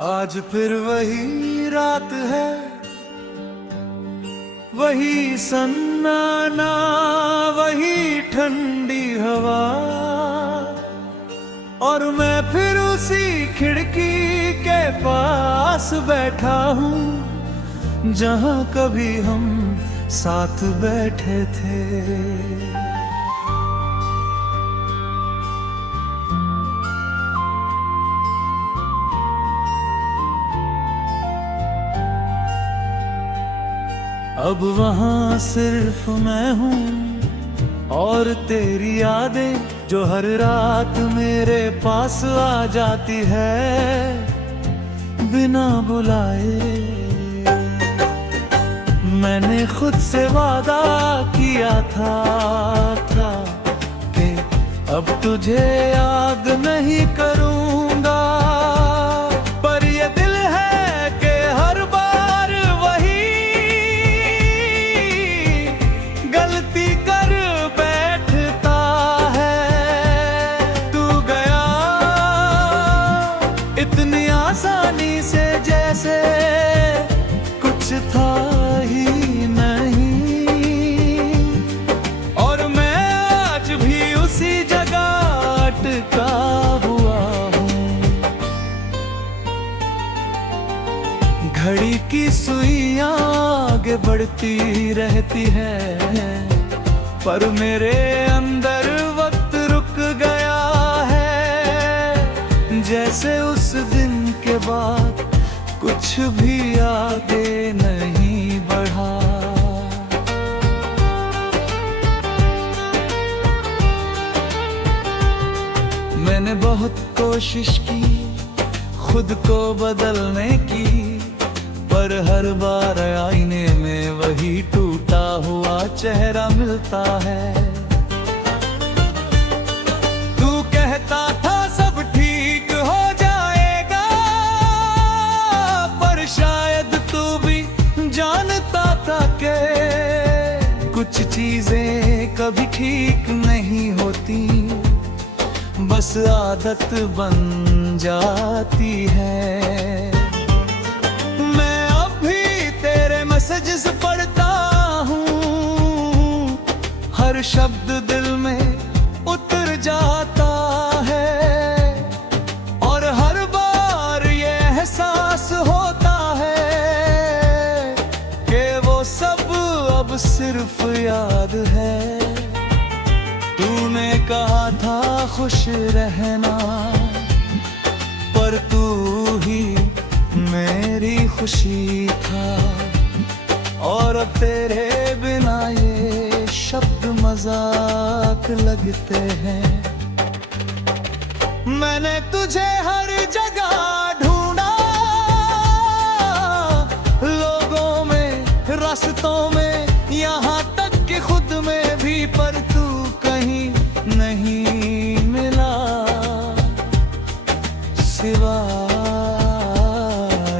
आज फिर वही रात है, वही सन्नाटा, वही ठंडी हवा, और मैं फिर उसी खिड़की के पास बैठा हूँ जहाँ कभी हम साथ बैठे थे। अब वहाँ सिर्फ मैं हूँ और तेरी यादें जो हर रात मेरे पास आ जाती है बिना बुलाए। मैंने खुद से वादा किया था कि अब तुझे याद नहीं करूँगा, पर ये दिल है कि हर बार वही गलती कर बैठता है। तू गया इतनी आसानी से जैसे कुछ था ही नहीं, और मैं आज भी उसी जगह अटका हुआ हूँ। घड़ी की सुइयां आगे बढ़ती रहती है, पर मेरे अंदर वक्त रुक गया है, जैसे उस दिन के बाद कुछ भी आगे नहीं बढ़ा। मैंने बहुत कोशिश की खुद को बदलने की, पर हर बार आईने में वही टूटा हुआ चेहरा मिलता है। तू कहता था सब ठीक हो जाएगा, पर शायद तू भी जानता था कि कुछ चीजें कभी ठीक नहीं होती, बस आदत बन जाती है। मैं अब भी तेरे मैसेजेस पढ़ता हूँ, हर शब्द दिल में उतर जाता है, और हर बार ये एहसास होता है कि वो सब अब सिर्फ याद है। तूने कहा था खुश रहना, पर तू ही मेरी खुशी था, और अब तेरे बिना ये शब्द मजाक लगते हैं। मैंने तुझे हर जगह ढूंढा, लोगों में, रास्तों में, यहाँ तक कि खुद में भी, पर तू कहीं नहीं मिला सिवा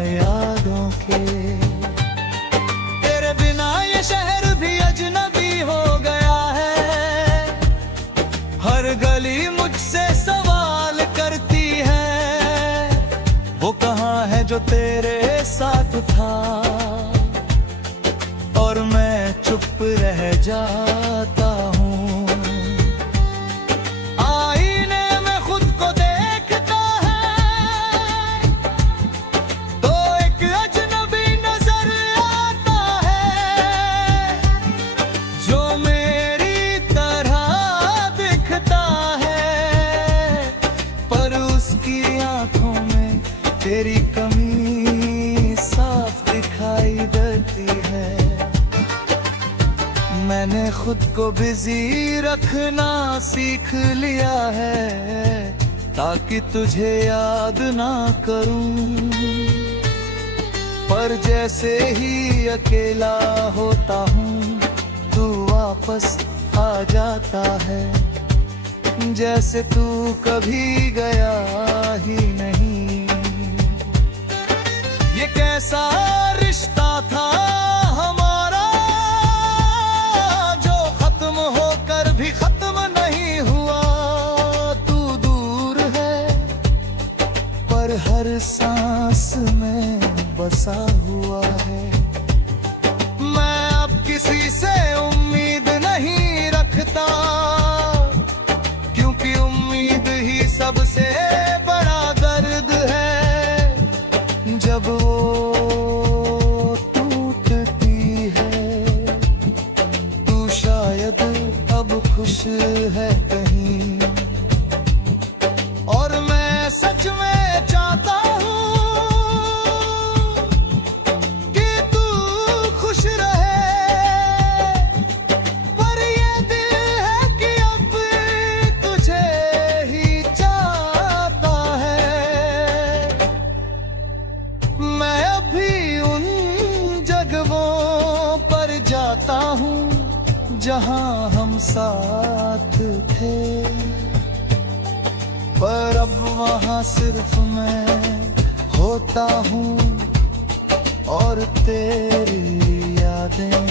यादों के। तेरे बिना ये शहर भी अजनबी हो गया है, हर गली मुझसे सवाल करती है, वो कहाँ है जो तेरे साथ था, और मैं चुप रह जाता हूँ। आईने में खुद को देखता है तो एक अजनबी नजर आता है, जो मेरी तरह दिखता है, पर उसकी आंखों में तेरी कमी साफ दिखाई देती है। मैंने खुद को बिजी रखना सीख लिया है, ताकि तुझे याद ना करूं, पर जैसे ही अकेला होता हूँ तू वापस आ जाता है, जैसे तू कभी गया ही नहीं। ये कैसा रिश्ता था हमारा, जो खत्म होकर भी खत्म नहीं हुआ। तू दूर है पर हर सांस सांस में बसा हुआ है। मैं अब किसी से उम्मीद नहीं रखता, क्योंकि उम्मीद ही सबसे बड़ा दर्द है। जब वो टूटती है तू शायद अब खुश है कहीं, और मैं सच में चाहता हूँ कि तू खुश रहे, पर ये दिल है कि अब तुझे ही चाहता है। मैं अभी उन जगहों पर जाता हूँ जहाँ हम साथ थे, पर अब वहाँ सिर्फ मैं होता हूँ और तेरी यादें।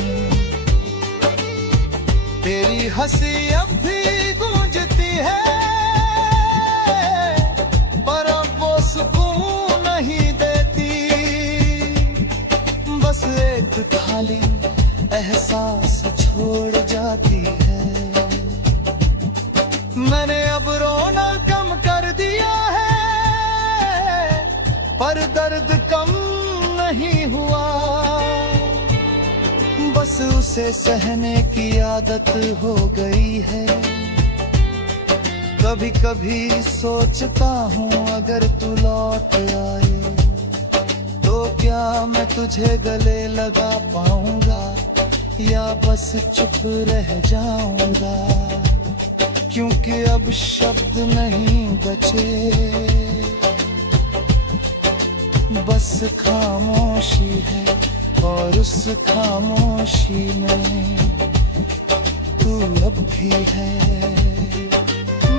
तेरी हंसी अब भी गूंजती है, पर अब वो सुकून नहीं देती। बस एक खाली एहसास छोड़ जाती है। मैंने अब रोना कम कर दिया है, पर दर्द कम नहीं हुआ। बस उसे सहने की आदत हो गई है। कभी कभी सोचता हूँ अगर तू लौट आए तो क्या मैं तुझे गले लगा पाऊंगा, या बस चुप रह जाऊंगा। क्योंकि अब शब्द नहीं बचे, बस खामोशी है, और उस खामोशी में तू अब भी है।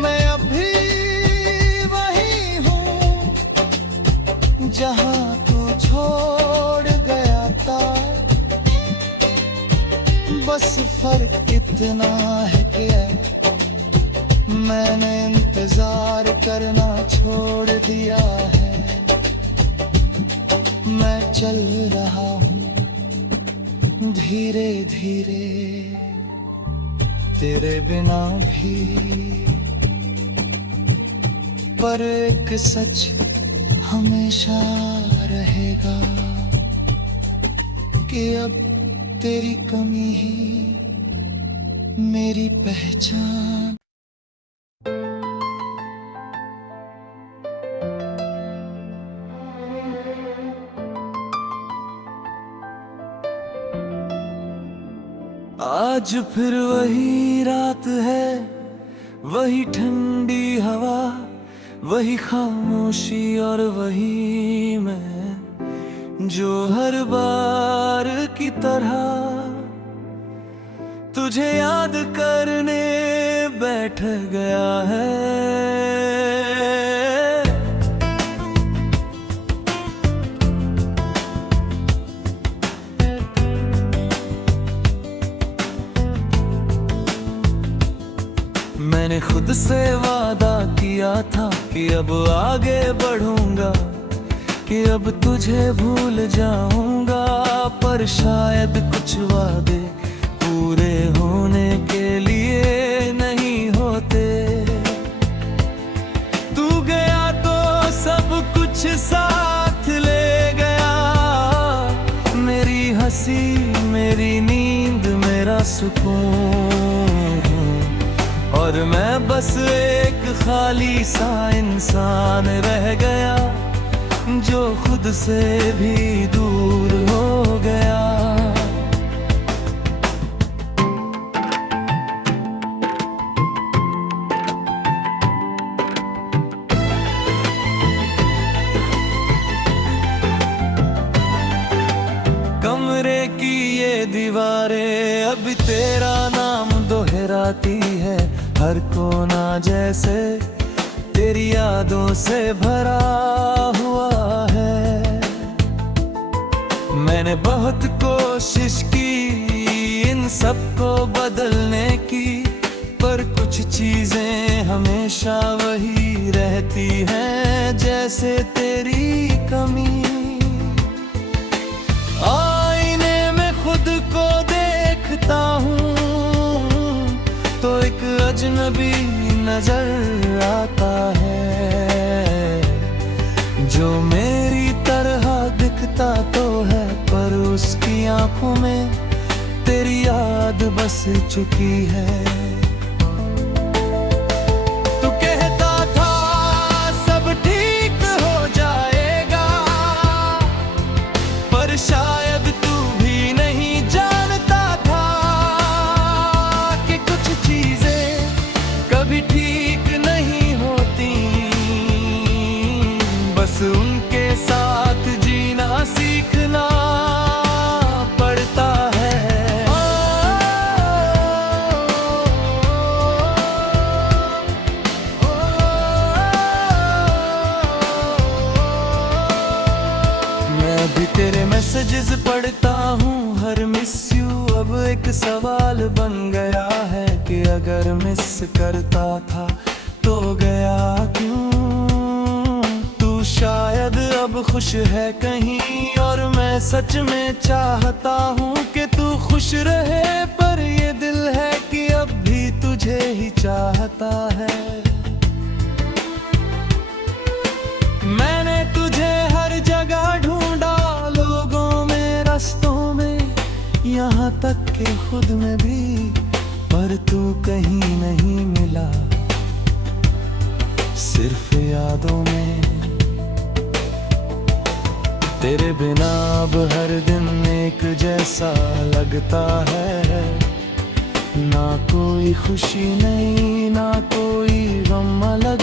मैं अभी वही हूँ जहाँ तू छोड़ गया था। बस फर्क इतना है कि मैंने इंतजार करना छोड़ दिया है। मैं चल रहा हूँ धीरे धीरे तेरे बिना भी, पर एक सच हमेशा रहेगा कि अब तेरी कमी ही मेरी पहचान। आज फिर वही रात है, वही ठंडी हवा, वही खामोशी और वही मैं जो हर बार की तरह तुझे याद करने बैठ गया है। मैंने खुद से वादा किया था कि अब आगे बढ़ूंगा, कि अब तुझे भूल जाऊंगा, पर शायद कुछ वादे पूरे होने के लिए नहीं होते। तू गया तो सब कुछ साथ ले गया, मेरी हंसी, मेरी नींद, मेरा सुकून, और मैं बस एक खाली सा इंसान रह गया जो खुद से भी दूर हो गया। कमरे की ये दीवारें अब तेरा नाम दोहराती है, हर कोना जैसे तेरी यादों से भरा हुआ है। मैंने बहुत कोशिश की इन सबको बदलने की, पर कुछ कुछ चीजें हमेशा वही रहती हैं, जैसे तेरी कमी। आईने में खुद को देखता हूँ तो एक अजनबी नजर आता है, जो मेरी तरह दिखता तो है, पर उसकी आंखों में तेरी याद बस चुकी है। तू कहता था सब ठीक हो जाएगा, पर शायद तू भी नहीं जानता था कि कुछ चीजें कभी ठीक नहीं होती, बस उनके साथ जीना सीखना पड़ता है। मैं भी तेरे मैसेजेस पढ़ता हूँ, हर मिस यू अब एक सवाल बन गया है कि अगर मिस करता था तो गया क्यों। तू शायद अब खुश है कहीं, और मैं सच में चाहता हूँ कि तू खुश रहे, पर ये दिल है कि अब भी तुझे ही चाहता है। मैंने तुझे हर जगह ढूंढा, लोगों में, रास्तों में, यहाँ तक कि खुद में भी, पर तू कहीं नहीं मिला, सिर्फ यादों में। तेरे बिना अब हर दिन एक जैसा लगता है, ना कोई खुशी नहीं, ना कोई गम अलग,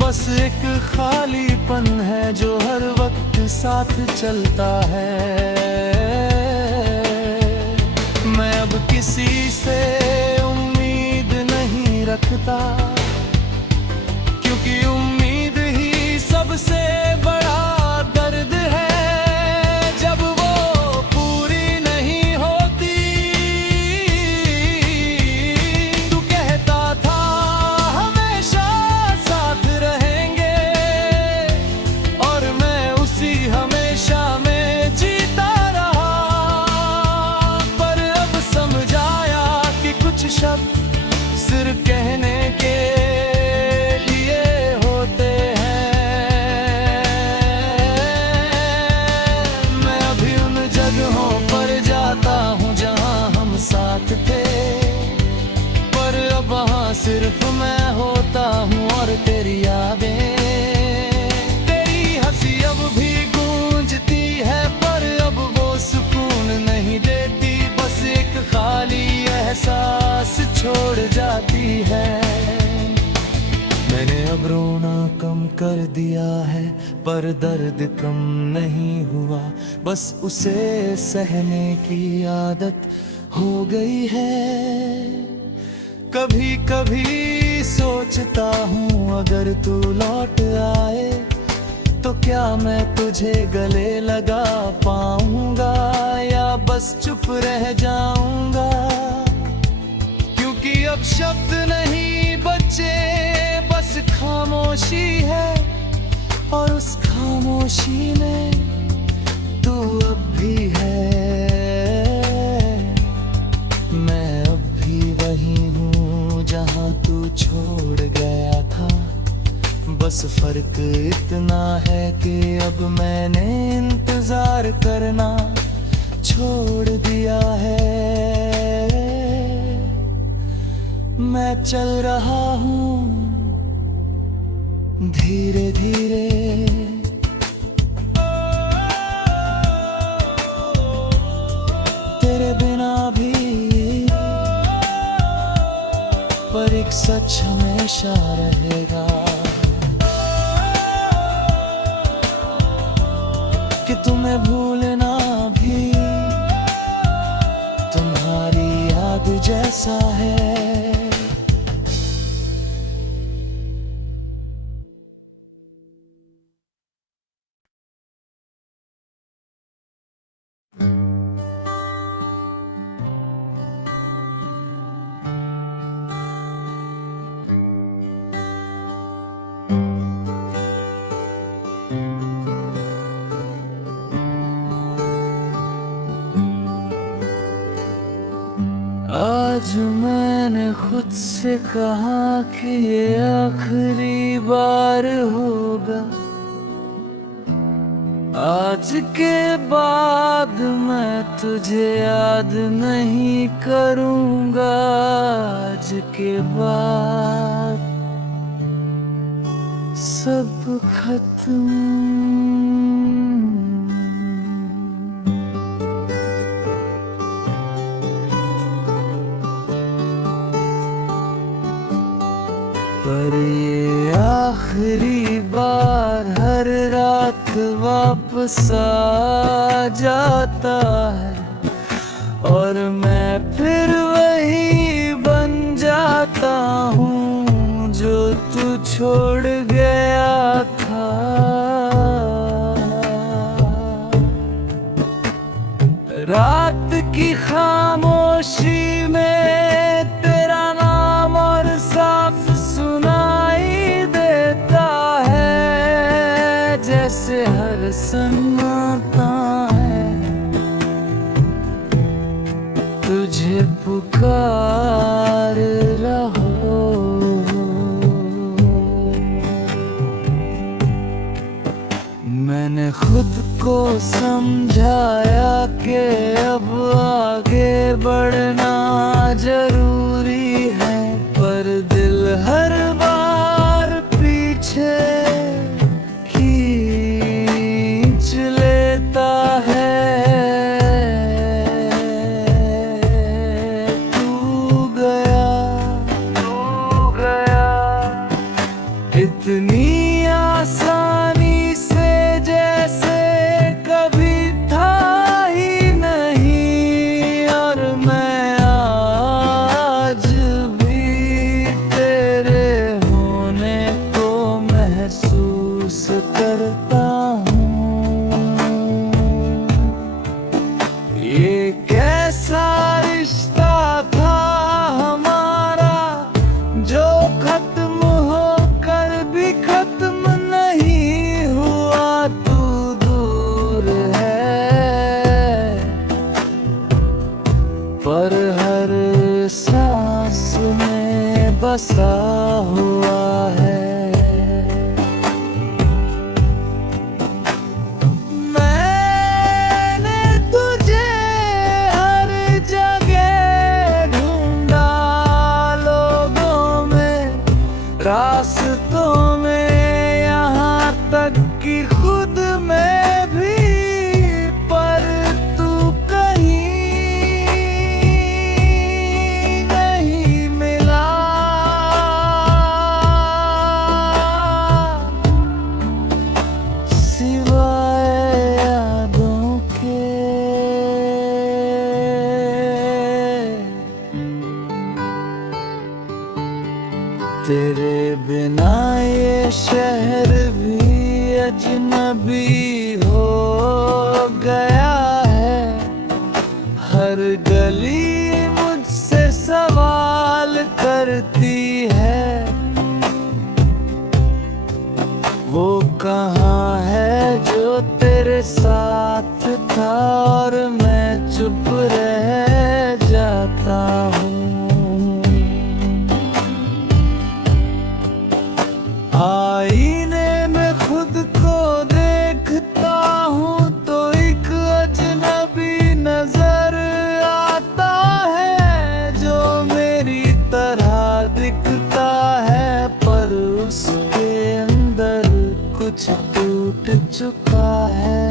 बस एक खालीपन है जो हर वक्त साथ चलता है। मैं अब किसी से उम्मीद नहीं रखता, क्योंकि उम्मीद ही सबसे बड़ा दर्द है, जब वो पूरी नहीं होती। तू कहता था हमेशा साथ रहेंगे, और मैं उसी हमेशा में जीता रहा, पर अब समझ आया कि कुछ शब्द सिर्फ कहने के लिए होते हैं। मैं अभी उन जगहों पर जाता हूँ जहाँ हम साथ थे, पर अब वहाँ सिर्फ मैं होता हूँ और तेरी यादें। तेरी हंसी अब भी गूंजती है, पर अब वो सुकून नहीं देती, बस एक खाली एहसास छोड़ जाती है। मैंने अब रोना कम कर दिया है, पर दर्द कम नहीं हुआ, बस उसे सहने की आदत हो गई है। कभी कभी सोचता हूँ अगर तू लौट आए तो क्या मैं तुझे गले लगा पाऊंगा, या बस चुप रह जाऊंगा, क्योंकि अब शब्द नहीं बचे, बस खामोशी है, और उस खामोशी में तू अब भी है। मैं अब भी वही हूँ जहाँ तू छोड़ गया था, बस फर्क इतना है कि अब मैंने इंतजार करना छोड़ दिया है। मैं चल रहा हूँ धीरे धीरे, तेरे बिना भी, पर एक सच हमेशा रहेगा कि तुम्हें भूलना भी तुम्हारी याद जैसा है। आज मैंने खुद से कहा कि ये आखिरी बार होगा। आज के बाद मैं तुझे याद नहीं करूँगा। आज के बाद सब खत्म। पर ये आखिरी बार हर रात वापस आ जाता है और मैं फिर वही बन जाता हूँ जो तू छोड़ गया था। रात की खामोशी में तेरा नाम और साफ सुनाई देता है, जैसे हर सन्नाटा है तुझे पुकार रहो। मैंने खुद को समझाया कि अब आगे बढ़ना जरूरी है, पर दिल हर बार पीछे खींच लेता है। तू गया इतनी आसानी से जैसे कभी था ही नहीं, और मैं आज भी तेरे होने को महसूस करता हूँ। ये कैसा रिश्ता था हमारा जो खत्म होकर भी खत्म नहीं हुआ। तू दूर है पर हर सांस में बसा हुआ है। मैंने तुझे हर जगह ढूंढा, लोगों में, रास्तों में, यहाँ तक कि खुद में भी, पर तू कहीं नहीं मिला। सिवाय यादों के तेरे बिना ये शहर भी अजनबी हो गया है। हर गली मुझसे सवाल करती है, वो कहाँ है जो तेरे साथ था, और मैं चुप रह जाता हूँ। आईने में खुद को देखता हूँ तो एक अजनबी नजर आता है, जो मेरी तरह दिखता है, पर उसके अंदर कुछ टूट चुका है।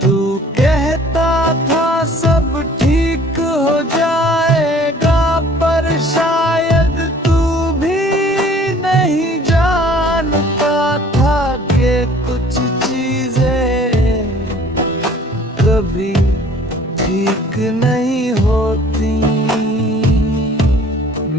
तू कहता था सब ठीक हो जाएगा, पर शायद तू भी नहीं जानता था कि कुछ चीजें कभी ठीक नहीं होती।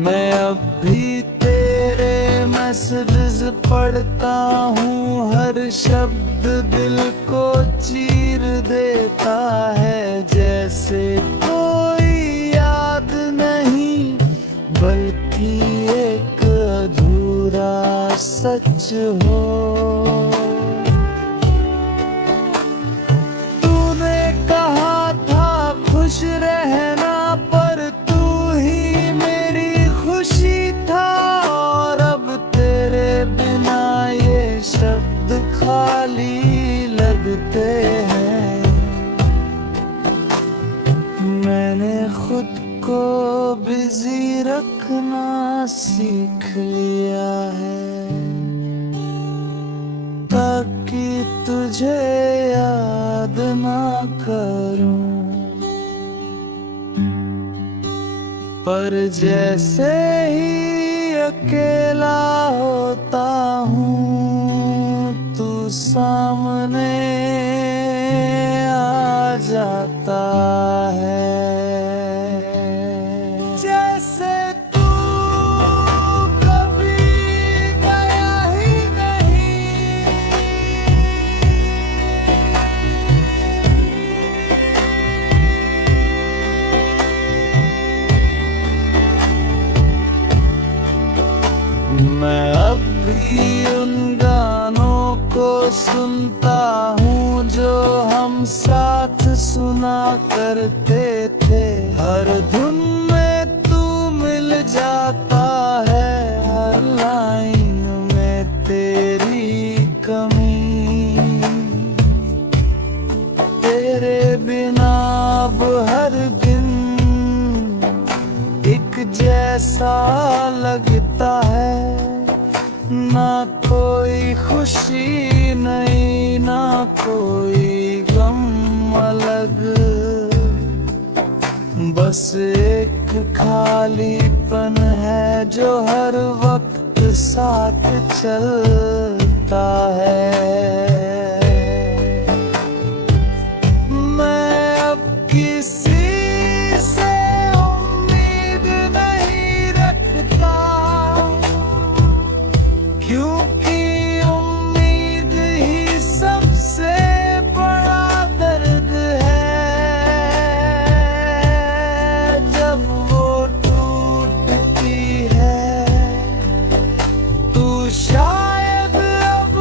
मैं अब भी तेरे मैसेज पढ़ता हूँ, हर शब्द दिल को चीर देता है, जैसे कोई याद नहीं बल्कि एक अधूरा सच हो। तूने कहा था खुश रह बिजी रखना सीख लिया है, ताकि तुझे याद ना करूं। पर जैसे ही अकेला होता हूँ, तू सामने आ जाता है। जैसे तू कभी गया ही नहीं, मैं अब भी उन गानों को सुनता हूँ जो हम साथ सुना करते थे। हर धुन में तू मिल जाता है, हर लाइन में तेरी कमी। तेरे बिना अब हर दिन एक जैसा लगता है, ना कोई खुशी नहीं, ना कोई गम अलग। बस एक खालीपन है जो हर वक्त साथ चलता है। मैं अब किसी से उम्मीद नहीं रखता, क्योंकि उम्मीद ही सबसे बड़ा दर्द है। जब वो टूटती है, तू शायद अब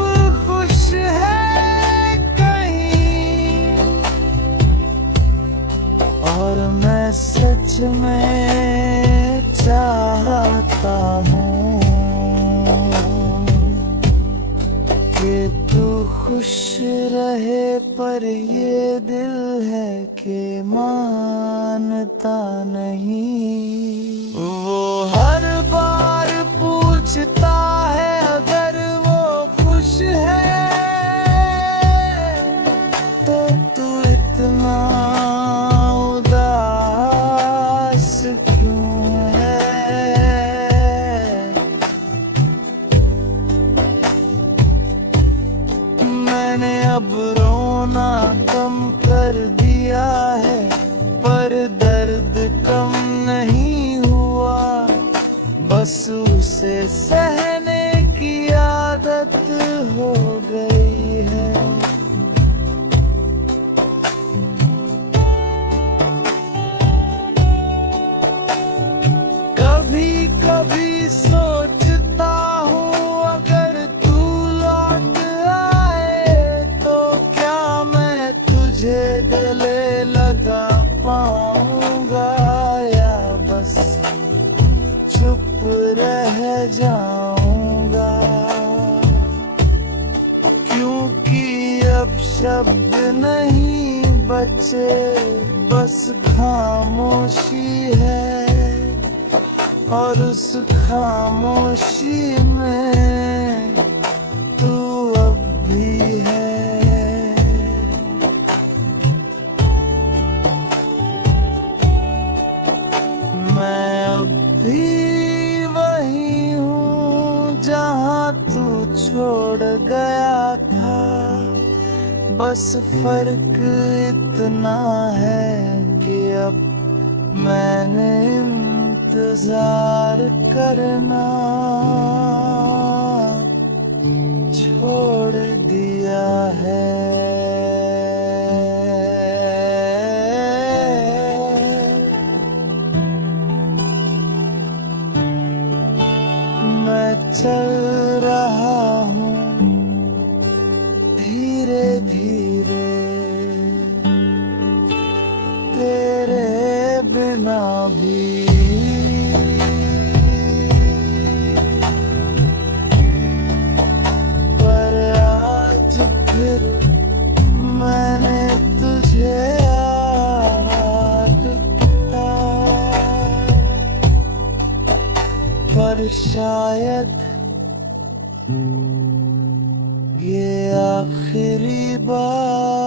खुश है कहीं, और मैं सच में चाहता हूँ कि तू खुश रहे। पर ये दिल है कि मानता नहीं। वो हर बार पूछता है अगर वो खुश है, तो तू इतना उदास क्यों है। मैंने अब रोना कम कर दिया है, पर दर्द कम नहीं हुआ। बस उसे सहने की आदत हो गई है। कभी कभी सोचता हूँ अगर तू लौट आए, तो क्या मैं तुझे गले लगा पाऊंगा, या बस चुप रह जाऊंगा। क्योंकि अब शब्द नहीं बचे, बस खामोशी है, और उस खामोशी में तू अब भी है। मैं अब भी वही हूँ जहाँ तू छोड़ गया था। बस फर्क इतना है कि अब मैंने इंतजार करना छोड़ दिया है। मैं चल रहा हूँ धीरे धीरे, तेरे बिना भी। पर आज फिर मैंने तुझे याद किया। बार।